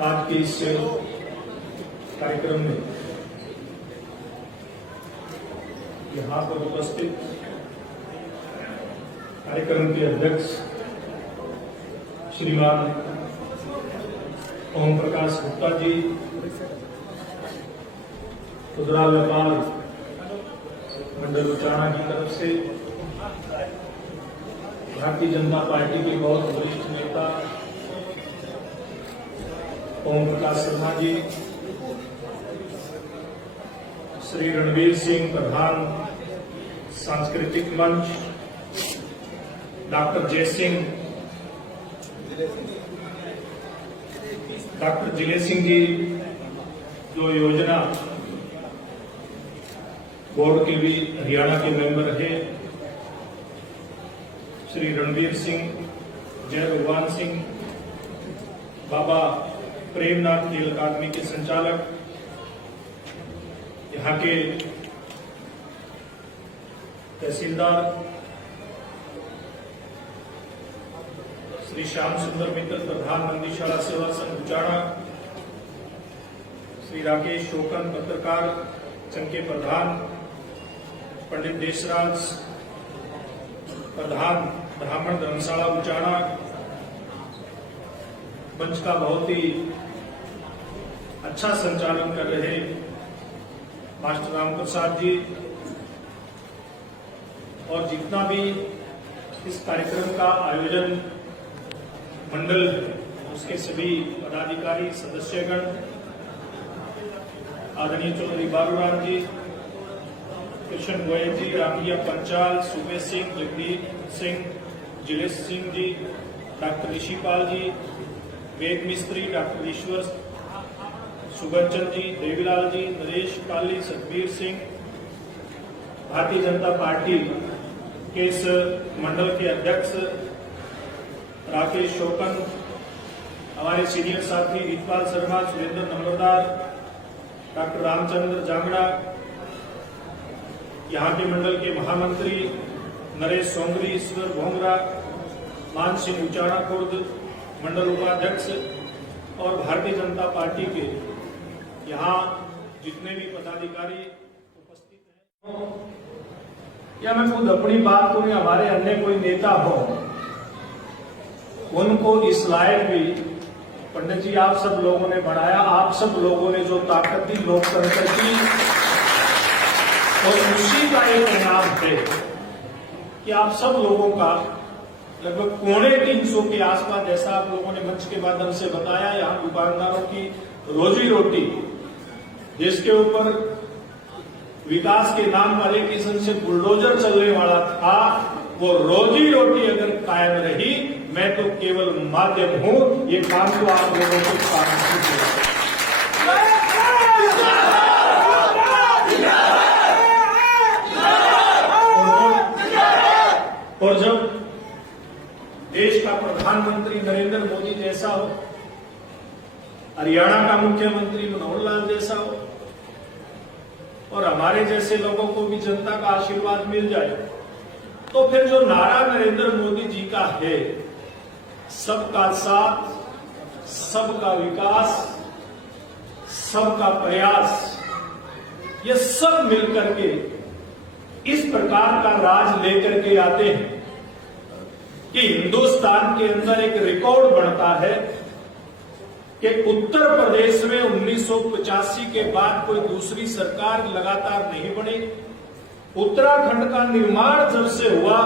आज के इस कार्यक्रम में यहाँ पर उपस्थित कार्यक्रम के अध्यक्ष श्रीमान ओम प्रकाश गुप्ता जी, खुदरा व्यापार मंडल उचाना की तरफ से भारतीय जनता पार्टी के बहुत वरिष्ठ नेता ओम प्रकाश शर्मा जी, श्री रणवीर सिंह प्रधान सांस्कृतिक मंच, डॉक्टर जिले सिंह जी जो योजना बोर्ड के भी हरियाणा के मेंबर हैं, श्री रणवीर सिंह, जय भगवान सिंह, बाबा प्रेमनाथ खेल अकादमी के संचालक, यहाँ के तहसीलदार श्री श्याम सुंदर मित्तल प्रधान मंदीशाला सेवा संघ उचाना, श्री राकेश शोकन पत्रकार संघ के प्रधान, पंडित देशराज प्रधान ब्राह्मण धर्मशाला उचाना, मंच का बहुत ही अच्छा संचालन कर रहे मास्टर राम प्रसाद जी और जितना भी इस कार्यक्रम का आयोजन मंडल उसके सभी पदाधिकारी सदस्यगण, आदरणीय चौधरी बाबूराम जी, कृष्ण गोयल जी, रामैया पंचाल, सुमेश सिंह, जगदीप सिंह, जिलेश सिंह जी, डॉक्टर ऋषिपाल जी, वेद मिस्त्री, डॉक्टर ईश्वर सुगनचंद जी, देवीलाल जी, नरेश पाली, सतबीर सिंह, भारतीय जनता पार्टी के इस मंडल के अध्यक्ष राकेश शोकन, हमारे सीनियर साथी रीतपाल शर्मा, सुरेंद्र नंबरदार, डॉक्टर रामचंद्र जांगड़ा, यहाँ के मंडल के महामंत्री नरेश सोंगरी, ईश्वर भोंगरा, मान सिंह उचाना खुर्द, मंडल उपाध्यक्ष और भारतीय जनता पार्टी के यहाँ जितने भी पदाधिकारी उपस्थित हैं, या मैं खुद अपनी बात करूं, हमारे अन्य कोई नेता हो, उनको इस लायक भी पंडित जी आप सब लोगों ने बढ़ाया, आप सब लोगों ने जो ताकत दी लोकतंत्र की, और उसी का एक इनाम है कि आप सब लोगों का लगभग 350 के आसपास, जैसा आप लोगों ने मंच के माध्यम से बताया, यहाँ दुकानदारों की रोजी रोटी जिसके ऊपर विकास के नाम पर एक किस्म से बुलडोजर चलने वाला था, वो रोजी रोटी अगर कायम रही, मैं तो केवल माध्यम हूं, ये काम तो आप लोगों को और जब देश का प्रधानमंत्री नरेंद्र मोदी जैसा हो, हरियाणा का मुख्यमंत्री मनोहर लाल जैसा हो, और हमारे जैसे लोगों को भी जनता का आशीर्वाद मिल जाए, तो फिर जो नारा नरेंद्र मोदी जी का है, सबका साथ, सबका विकास, सबका प्रयास, ये सब मिलकर के इस प्रकार का राज लेकर के आते हैं कि हिंदुस्तान के अंदर एक रिकॉर्ड बनता है कि उत्तर प्रदेश में 1985 के बाद कोई दूसरी सरकार लगातार नहीं बनी। उत्तराखंड का निर्माण जब से हुआ,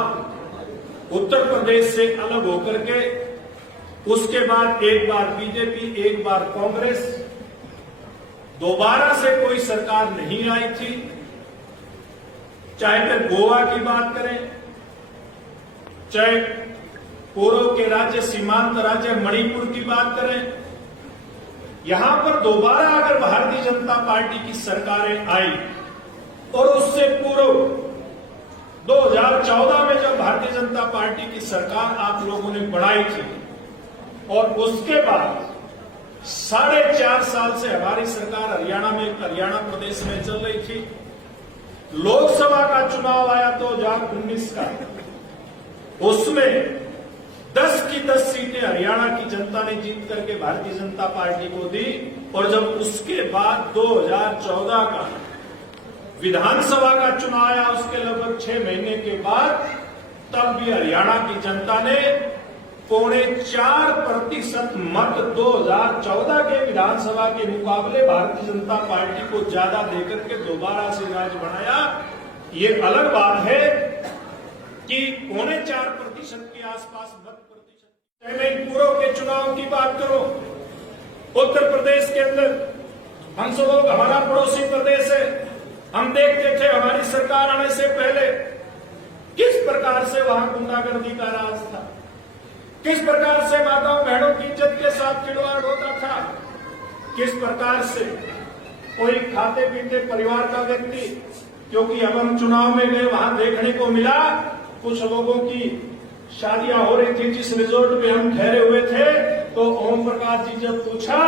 उत्तर प्रदेश से अलग होकर के, उसके बाद एक बार बीजेपी, एक बार कांग्रेस, दोबारा से कोई सरकार नहीं आई थी। चाहे फिर गोवा की बात करें, चाहे पूर्व के राज्य, सीमांत राज्य मणिपुर की बात करें, यहां पर दोबारा अगर भारतीय जनता पार्टी की सरकारें आई, और उससे पूर्व 2014 में जब भारतीय जनता पार्टी की सरकार आप लोगों ने बनाई थी, और उसके बाद 4.5 साल से हमारी सरकार हरियाणा प्रदेश में चल रही थी। लोकसभा का चुनाव आया 2019 का, उसमें 10 की 10 सीटें हरियाणा की जनता ने जीत करके भारतीय जनता पार्टी को दी। और जब उसके बाद 2014 का विधानसभा का चुनाव आया, उसके लगभग 6 महीने के बाद, तब भी हरियाणा की जनता ने 4.25% मत 2014 के विधानसभा के मुकाबले भारतीय जनता पार्टी को ज्यादा देकर के दोबारा से राज बनाया। ये अलग बात है कि 4.25% के आसपास मत प्रतिशत। मैं पूर्व के चुनाव की बात करूं, उत्तर प्रदेश के अंदर हम सब लोग, हमारा पड़ोसी प्रदेश है, हम देखते थे हमारी सरकार आने से पहले किस प्रकार से वहां गुंडागर्दी का राज था, किस प्रकार से माताओं बहनों की इज्जत के साथ खिलवाड़ होता था, किस प्रकार से कोई खाते पीते परिवार का व्यक्ति, क्योंकि अब हम चुनाव में गए, वहां देखने को मिला कुछ लोगों की शादियां हो रही थी जिस रिजोर्ट पे हम ठहरे हुए थे। तो ओम प्रकाश जी जब पूछा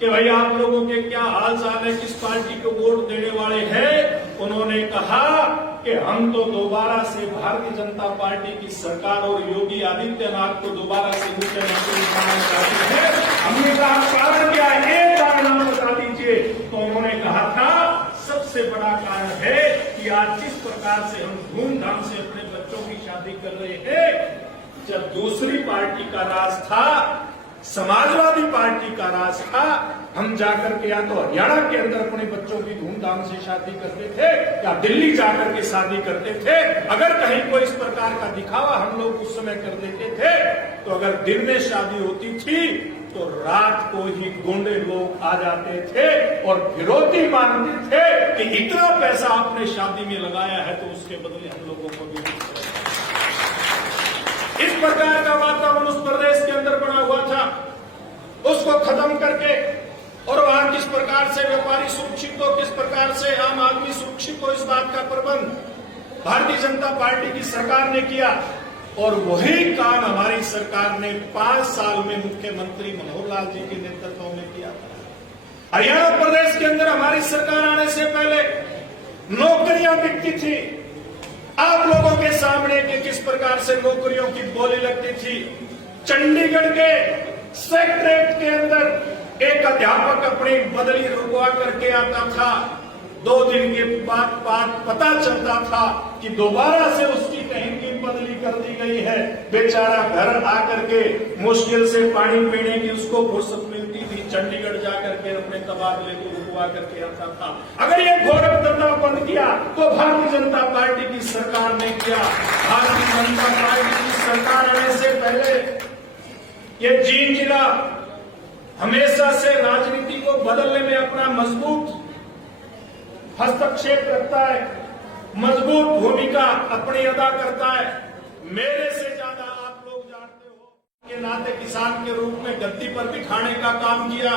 कि भाई आप लोगों के क्या हाल चाल है, किस पार्टी को वोट देने वाले हैं, उन्होंने कहा कि हम तो दोबारा से भारतीय जनता पार्टी की सरकार और योगी आदित्यनाथ को दोबारा से मुख्यमंत्री बनाना चाहते हैं। हमने कहा कारण क्या है, एक कारण बता दीजिए। तो उन्होंने कहा था सबसे बड़ा कारण है कि आज जिस प्रकार से हम धूमधाम से अपने बच्चों की शादी कर रहे हैं, जब दूसरी पार्टी का राज था, समाजवादी पार्टी का राज था, हम जाकर के या तो हरियाणा के अंदर अपने बच्चों की धूमधाम से शादी करते थे या दिल्ली जाकर के शादी करते थे। अगर कहीं कोई इस प्रकार का दिखावा हम लोग उस समय कर देते थे, तो अगर दिन में शादी होती थी तो रात को ही गुंडे लोग आ जाते थे और फिरौती मांगते थे कि इतना पैसा आपने शादी में लगाया है तो उसके बदले हम लोगों को भी। इस प्रकार का वातावरण उस प्रदेश के अंदर बना हुआ था, उसको खत्म करके और वहां किस प्रकार से व्यापारी सुरक्षित हो, किस प्रकार से आम आदमी सुरक्षित हो, इस बात का प्रबंध भारतीय जनता पार्टी की सरकार ने किया। और वही काम हमारी सरकार ने 5 साल में मुख्यमंत्री मनोहर लाल जी के नेतृत्व में किया। हरियाणा प्रदेश के अंदर हमारी सरकार आने से पहले नौकरियां बिकती थी। आप लोगों के सामने कि किस प्रकार से नौकरियों की बोली लगती थी। चंडीगढ़ के सेक्रेटरीट के अंदर एक अध्यापक अपनी बदली रुकवा करके आता था, 2 दिन के बाद पता चलता था कि दोबारा से उसकी कहीं की बदली कर दी गई है। बेचारा घर आकर के मुश्किल से पानी पीने की उसको फुर्सत मिलती थी, चंडीगढ़ जाकर के अपने तबादले को रुकवा करके आता था। अगर ये घोर धंधा बंद किया तो भारतीय जनता पार्टी की सरकार ने किया। भारतीय जनता पार्टी की सरकार आने से पहले ये जींद जिला हमेशा से राजनीति को बदलने में अपना मजबूत हस्तक्षेप रखता है, मजबूत भूमिका अपनी अदा करता है। मेरे से ज्यादा आप लोग जानते हो के नाते किसान के रूप में गद्दी पर बिठाने का काम किया।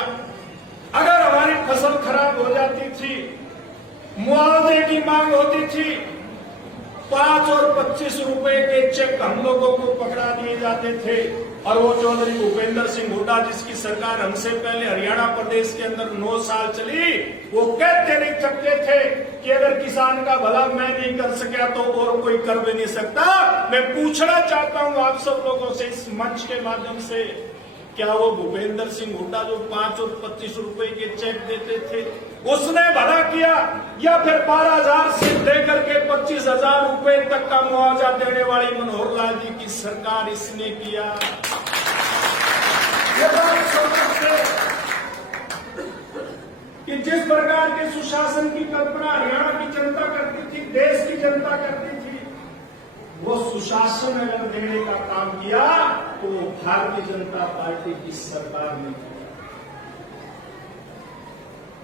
अगर हमारी फसल खराब हो जाती थी, मुआवजे की मांग होती थी, 5 और 25 रुपए के चेक हम लोगों को पकड़ा दिए जाते थे। और वो चौधरी भूपेंद्र सिंह हुड्डा जिसकी सरकार हमसे पहले हरियाणा प्रदेश के अंदर 9 साल चली, वो कहते नहीं थकते थे कि अगर किसान का भला मैं नहीं कर सका तो और कोई कर भी नहीं सकता। मैं पूछना चाहता हूं आप सब लोगों से इस मंच के माध्यम से, क्या वो भूपेंद्र सिंह हुड्डा जो 5 और 25 रुपए के चेक देते थे उसने भला किया, या फिर 12,000 से लेकर के 25,000 रुपए तक का मुआवजा देने वाली मनोहर लाल जी की सरकार इसने किया? ये बात समझते कि जिस प्रकार के सुशासन की कल्पना हरियाणा की जनता करती थी, देश की जनता करती थी, वो सुशासन अगर देने का काम किया तो भारतीय जनता पार्टी की सरकार ने किया।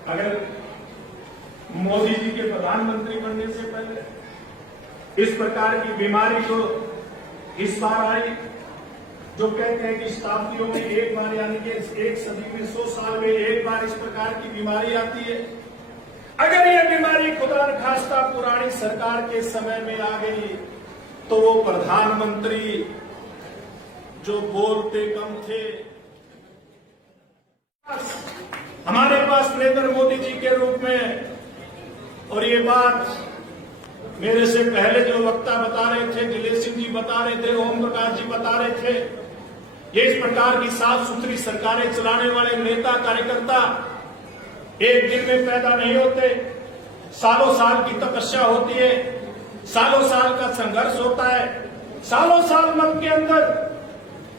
अगर मोदी जी के प्रधानमंत्री बनने से पहले इस प्रकार की बीमारी जो इस बार आई, जो कहते हैं कि शताब्दियों में एक बार, यानी कि 1 सदी में 100 साल में एक बार इस प्रकार की बीमारी आती है, अगर ये बीमारी खुदा न खास्ता पुरानी सरकार के समय में आ गई तो वो प्रधानमंत्री जो बोलते कम थे, हमारे पास नरेंद्र मोदी जी के रूप में, और ये बात मेरे से पहले जो वक्ता बता रहे थे, दिलेश सिंह जी बता रहे थे, ओम प्रकाश जी बता रहे थे, ये इस प्रकार की साफ सुथरी सरकारें चलाने वाले नेता कार्यकर्ता एक दिन में पैदा नहीं होते। सालों साल की तपस्या होती है, सालों साल का संघर्ष होता है, सालों साल मन के अंदर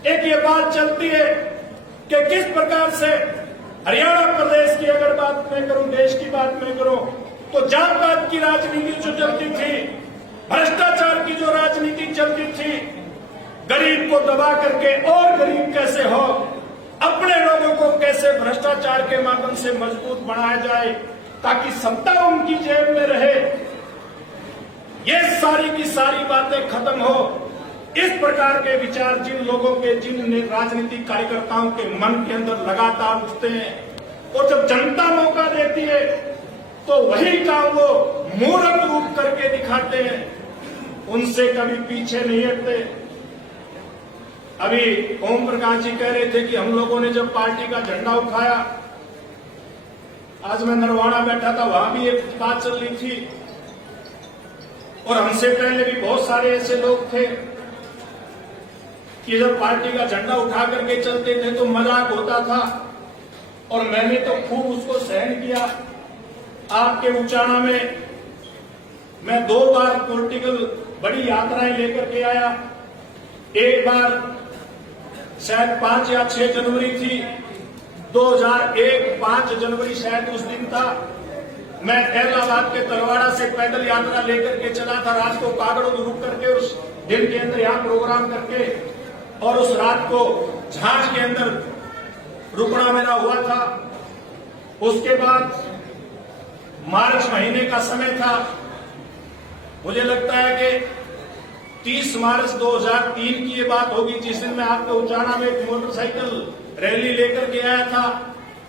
एक ये बात चलती है कि किस प्रकार से हरियाणा प्रदेश की अगर बात मैं करूं, देश की बात मैं करूं, तो जात पात की राजनीति जो चलती थी, भ्रष्टाचार की जो राजनीति चलती थी, गरीब को दबा करके और गरीब कैसे हो, अपने लोगों को कैसे भ्रष्टाचार के माध्यम से मजबूत बनाया जाए ताकि सत्ता उनकी जेब में रहे, ये सारी की सारी बातें खत्म हो। इस प्रकार के विचार जिन लोगों के, जिन राजनीतिक कार्यकर्ताओं के मन के अंदर लगातार उठते हैं, और जब जनता मौका देती है तो वही काम वो मूर्ख रूप करके दिखाते हैं, उनसे कभी पीछे नहीं हटते। अभी ओम प्रकाश जी कह रहे थे कि हम लोगों ने जब पार्टी का झंडा उठाया, आज मैं नरवाड़ा बैठा था, वहां भी एक बात चल रही थी, और हमसे पहले भी बहुत सारे ऐसे लोग थे कि जब पार्टी का झंडा उठा करके चलते थे तो मजाक होता था, और मैंने तो खूब उसको सहन किया। आपके उचाना में मैं 2 बार पॉलिटिकल बड़ी यात्राएं लेकर के आया। एक बार शायद 5 या 6 जनवरी थी 2001, 5 जनवरी शायद उस दिन था। मैं इलाहाबाद के तलवाड़ा से पैदल यात्रा लेकर के चला था, रात को कागड़ों में रुक करके उस दिन के अंदर यहाँ प्रोग्राम करके, और उस रात को झांझ के अंदर रुकना मेरा हुआ था। उसके बाद मार्च महीने का समय था, मुझे लगता है कि 30 मार्च 2003 की ये बात होगी, जिस दिन मैं आपके उचाना में एक मोटरसाइकिल रैली लेकर के आया था।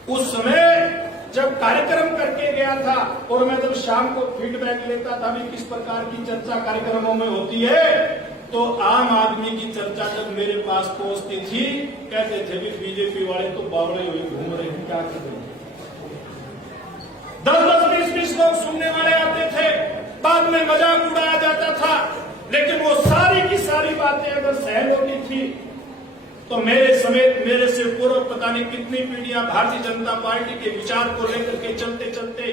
उस समय जब कार्यक्रम करके गया था, और मैं जब शाम को फीडबैक लेता था भी किस प्रकार की चर्चा कार्यक्रमों में होती है, तो आम आदमी की चर्चा जब मेरे पास पहुंचती थी, कहते थे भी बीजेपी वाले तो बावड़े हुए घूम रहे हैं, क्या कर रहे हैं। 10-10, 20-20 लोग सुनने वाले आते थे, बाद में मजाक उड़ाया जाता था, लेकिन वो सारी की सारी बातें अगर सहन होती थी तो मेरे समेत, मेरे से पूर्व पता नहीं कितनी पीढ़ियां भारतीय जनता पार्टी के विचार को लेकर के चलते चलते